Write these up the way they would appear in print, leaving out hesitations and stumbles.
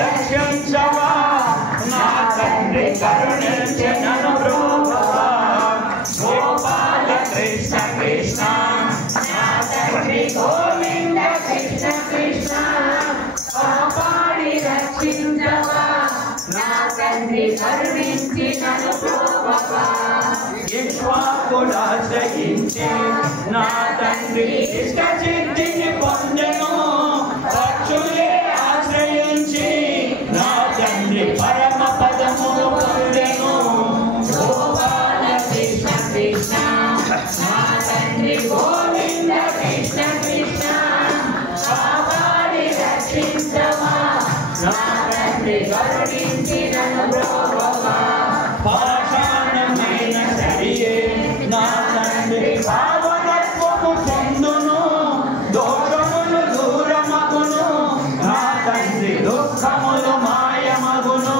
రక్షించవా నా తండ్రి కరుణించి నన్ను బ్రోవవా గోపాల కృష్ణ కృష్ణ నా తండ్రి గోవింద కృష్ణ కృష్ణ కాపాడి రక్షించవా నా తండ్రి కరుణించి నన్ను బ్రోవవా విశ్వాకుడాశ్రయించి నా తండ్రి ఇష్ట సిద్ధిని పొందెను పక్షులే ఆశ్రయించి నా తండ్రి పరమ పదమును పొందెను గోపాల కృష్ణ కృష్ణ నా తండ్రి గోవింద కృష్ణ కృష్ణ కాపాడి రక్షించవా నా తండ్రి కరుణించి నన్ను బ్రోవవా పాషాణమైన శరీరే నా తండ్రి పావనత్వము పొందును దోషములు దూరమగును నా తండ్రి దుఃఖములు మాయమగును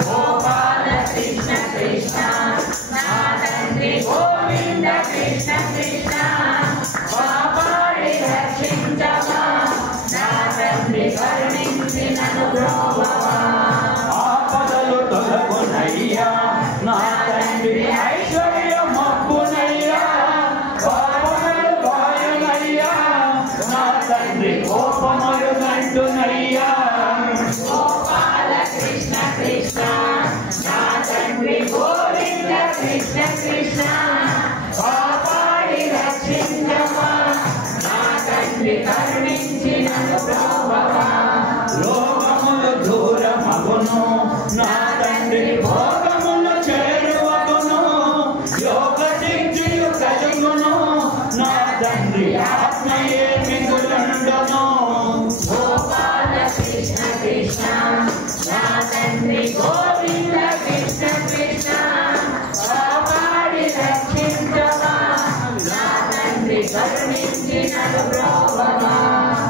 గోపాల కృష్ణ కృష్ణ నా తండ్రి గోవింద కృష్ణ కృష్ణ కాపాడి రక్షించవా నా తండ్రి కరుణించి నన్ను బ్రోవవా ఆపదలు తొలగునయ్యా నా తండ్రి ఐశ్వర్యమప్పునయ్యా పాపములు బాయునయ్యా నా తండ్రి కోపములు గంటునయ్యా గోపాల కృష్ణ కృష్ణ నా తండ్రి గోవింద కృష్ణ కృష్ణ కాపాడి రక్షించవా నా తండ్రి కరుణించి నన్ను బ్రోవవా లోకములు దూరమగును నా తండ్రి భోగములు చేరువగును యోగ సిద్ధియు కలుగును నా తండ్రి ఆత్మయే మిగులుండును గోపాల కృష్ణ కృష్ణ నా తండ్రి గోవింద కృష్ణ కృష్ణ కాపాడి రక్షించవా నా తండ్రి కరుణించి నన్ను బ్రోవవా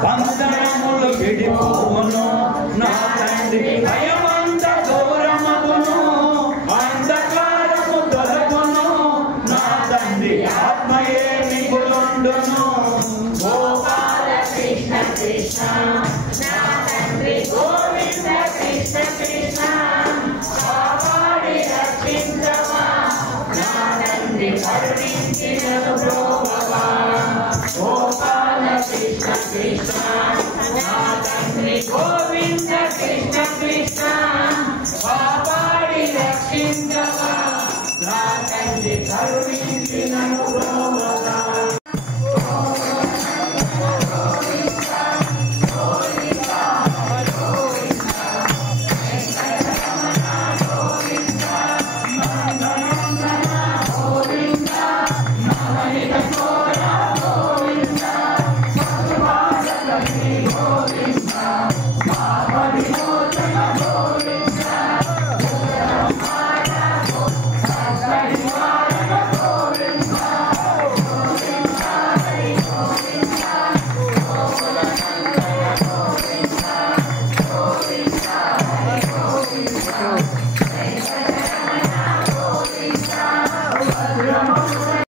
బంధనములు విడిపోవును నా తండ్రి భయమంత దూరమగును అంధకారము తొలగును నా తండ్రి ఆత్మయే మిగులుండును గోపాల కృష్ణ కృష్ణ నా తండ్రి గోవింద కృష్ణ కృష్ణ కాపాడి రక్షించవా నా తండ్రి కరుణించి నన్ను బ్రోవవా గోపాల కృష్ణ కృష్ణ నా తండ్రి గోవింద కృష్ణ కృష్ణ కాపాడి రక్షించవా నా తండ్రి కరుణించి